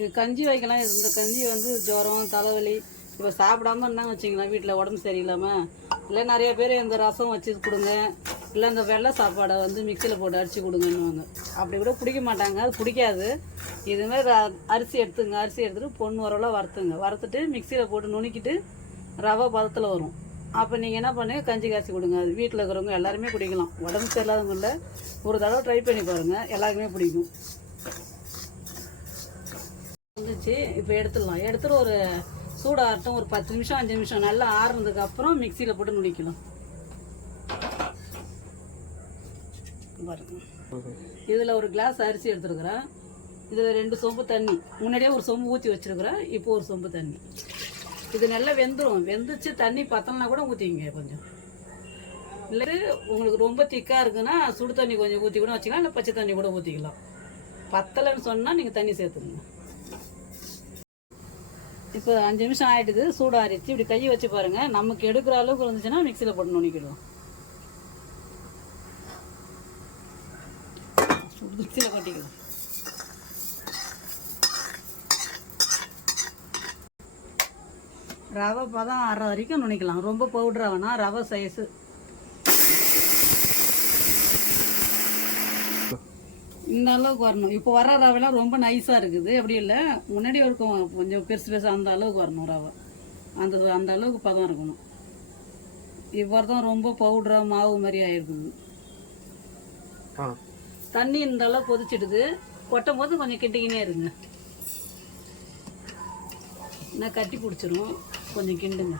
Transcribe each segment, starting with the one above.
இது கஞ்சி வைக்கலாம். இந்த கஞ்சி வந்து ஜுரம் தலைவலி இப்போ சாப்பிடாம இருந்தாங்க வச்சிங்களேன், வீட்டில் உடம்பு சரியில்லாமல் இல்லை நிறைய பேர் இந்த ரசம் வச்சு கொடுங்க, இல்லை இந்த வெள்ளை சாப்பாடை வந்து மிக்சியில் போட்டு அடித்து கொடுங்கன்னுவாங்க. அப்படி கூட பிடிக்க மாட்டாங்க, அது பிடிக்காது. இதுமாதிரி அரிசி எடுத்துங்க, அரிசி எடுத்துகிட்டு பொண்ணு வரவெல்லாம் வறுத்துங்க, வறுத்துட்டு மிக்சியில் போட்டு நுணுக்கிட்டு ரவை பதத்தில் வரும். அப்போ நீங்கள் என்ன பண்ணுங்க, கஞ்சி காய்ச்சி கொடுங்க. அது வீட்டில் இருக்கிறவங்க எல்லாருமே குடிக்கலாம். உடம்பு சரியில்லாதவங்க இல்லை, ஒரு தடவை ட்ரை பண்ணி பாருங்கள், எல்லாருக்குமே பிடிக்கும். வந்துச்சு இப்போ எடுத்துடலாம். எடுத்துகிட்டு ஒரு சூடாகட்டும், ஒரு 10 நிமிஷம் 5 நிமிஷம் நல்லா ஆறுனதுக்கு அப்புறம் மிக்சியில் போட்டு நுடிக்கலாம். பாருங்க, இதில் ஒரு கிளாஸ் அரிசி எடுத்துருக்குறேன், இதில் 2 சொம்பு தண்ணி, முன்னாடியே ஒரு சொம்பு ஊற்றி வச்சுருக்குறேன், இப்போ ஒரு சொம்பு தண்ணி. இது நல்லா வெந்துடும். வெந்துச்சு தண்ணி பத்தலைனா கூட ஊற்றிங்க கொஞ்சம். இல்லை உங்களுக்கு ரொம்ப திக்காக இருக்குன்னா சுடு தண்ணி கொஞ்சம் ஊற்றி கூட வச்சுக்கலாம், இல்லை பச்சை தண்ணி கூட ஊற்றிக்கலாம். பத்தலைன்னு சொன்னால் நீங்கள் தண்ணி சேர்த்துக்கங்க. இப்போ 5 நிமிஷம் ஆகிடுது, சூடாகிடுச்சு. இப்படி கையை வச்சு பாருங்கள், நமக்கு எடுக்கிற அளவுக்கு இருந்துச்சுன்னா மிக்சியில் போட்டு நுணிக்கிடுவோம். மிக்சியில் கொட்டிக்கலாம். ரவை பதம் ஆற வரைக்கும் நுணிக்கலாம். ரொம்ப பவுடர் ஆகணும், ரவை சைஸு. இந்த அளவுக்கு வரணும். இப்போ வர ரவைலாம் ரொம்ப நைஸாக இருக்குது, அப்படி இல்லை, முன்னாடி இருக்கும் கொஞ்சம் பெருசு பெருசு, அந்த அளவுக்கு வரணும் ரவை. அந்த அளவுக்கு பதம் இருக்கணும். இப்போ தான் ரொம்ப பவுடராக மாவு மாதிரி ஆகிருக்குது. தண்ணி இந்த அளவு கொதிச்சிடுது, கொட்டும் போது கொஞ்சம் கிண்டிக்கினே இருங்க, நான் கட்டி பிடிச்சிரும். கொஞ்சம் கிண்டுங்க.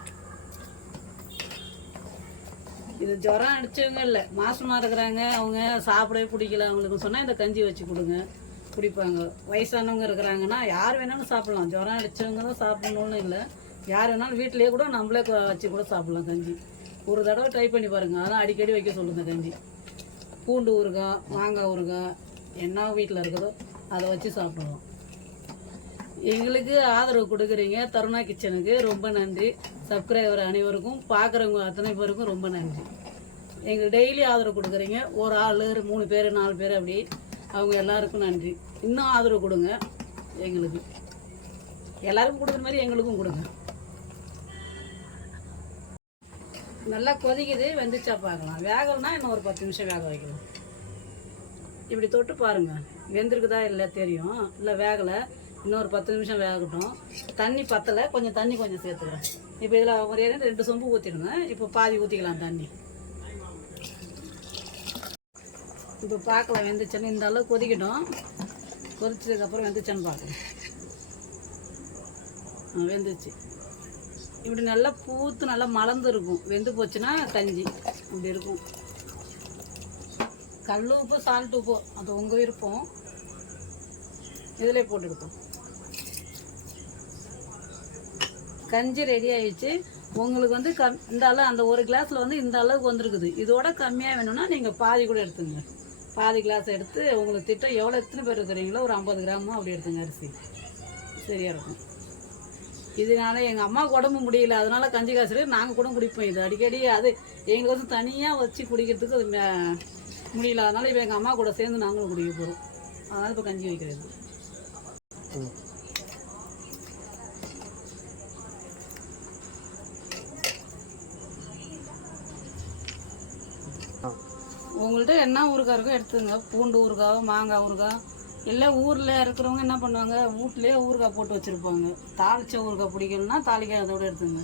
இது ஜுரம் அடிச்சவங்க இல்லை, மாசமாக இருக்கிறாங்க, அவங்க சாப்பிடவே பிடிக்கல அவங்களுக்கு சொன்னால் இந்த கஞ்சி வச்சு கொடுங்க, குடிப்பாங்க. வயசானவங்க இருக்கிறாங்கன்னா யார் வேணாலும் சாப்பிட்லாம். ஜுரம் அடித்தவங்க தான் சாப்பிடணும்னு இல்லை, யார் வேணாலும் வீட்டிலேயே கூட நம்மளே வச்சு கூட சாப்பிட்லாம் கஞ்சி. ஒரு தடவை ட்ரை பண்ணி பாருங்கள், அதான் அடிக்கடி வைக்க சொல்லுங்கள் கஞ்சி. பூண்டு ஊறுகாய், மாங்காய் ஊறுகாய், என்ன வீட்டில் இருக்குதோ அதை வச்சு சாப்பிடுவோம். எங்களுக்கு ஆதரவு கொடுக்குறீங்க தருணா கிச்சனுக்கு ரொம்ப நன்றி. சப்ஸ்கிரைபர் அனைவருக்கும், பார்க்குறவங்க அத்தனை பேருக்கும் ரொம்ப நன்றி. எங்களுக்கு டெய்லி ஆதரவு கொடுக்குறீங்க, ஒரு ஆள் 3 பேர் 4 பேர் அப்படி, அவங்க எல்லாருக்கும் நன்றி. இன்னும் ஆதரவு கொடுங்க எங்களுக்கு, எல்லாருக்கும் கொடுக்குற மாதிரி எங்களுக்கும் கொடுங்க. நல்லா கொதிக்குது, வெந்துச்சா பார்க்கலாம். வேகலைன்னா இன்னும் ஒரு 10 நிமிஷம் வேக வைக்கலாம். இப்படி தொட்டு பாருங்கள், வெந்திருக்குதா இல்லை தெரியும். இல்லை வேகலை, இன்னொரு 10 நிமிஷம் வேகட்டும். தண்ணி பத்தலை, கொஞ்சம் தண்ணி கொஞ்சம் சேர்த்துக்கிறேன். இப்போ இதில் ஒரு 2 சொம்பு ஊற்றிடுங்க. இப்போ பாதி ஊற்றிக்கலாம் தண்ணி. இப்போ பார்க்கலாம் வெந்துச்சேன்னு. இந்த அளவு கொதிக்கட்டும், கொதிச்சதுக்கப்புறம் வெந்துச்சான்னு பார்க்கலாம். வெந்துச்சு. இப்படி நல்லா பூத்து நல்லா மலர்ந்து இருக்கும். வெந்து போச்சுன்னா கஞ்சி இப்படி இருக்கும். கல் உப்பு சால்ட் உப்பு அது உங்கள் விருப்பம், இதிலே போட்டுடுப்போம். கஞ்சி ரெடி ஆயிடுச்சு. உங்களுக்கு வந்து இந்த அளவு, அந்த ஒரு கிளாஸில் வந்து இந்த அளவுக்கு வந்துருக்குது. இதோட கம்மியாக வேணும்னா நீங்கள் பாதி கூட எடுத்துங்க. பாதி கிளாஸ் எடுத்து உங்களுக்கு திட்டம் எவ்வளோ எத்தனை பேர் இருக்கிறீங்களோ ஒரு 50 கிராமும் அப்படி எடுத்துங்க அரிசி, சரியாக இருக்கும். இதனால எங்கள் அம்மாவுக்கு உடம்பு முடியல, அதனால கஞ்சி காய்ச்சல் நாங்கள் கூட குடிப்போம். இது அடிக்கடி அது எங்களுக்கு வந்து தனியாக வச்சு குடிக்கிறதுக்கு அது முடியல, அதனால இப்போ எங்கள் அம்மா கூட சேர்ந்து நாங்களும் குடிக்க போகிறோம். அதனால் இப்போ கஞ்சி வைக்கிறது. உங்கள்கிட்ட என்ன ஊறுகாய் இருக்கோ எடுத்துங்க. பூண்டு ஊறுகாய், மாங்காய் ஊறுகாய், இல்லை ஊரில் இருக்கிறவங்க என்ன பண்ணுவாங்க, வீட்லேயே ஊறுகாய் போட்டு வச்சுருப்பாங்க. தாளித்த ஊறுகாய் பிடிக்கணும்னா தாளிக்காதோடு எடுத்துங்க.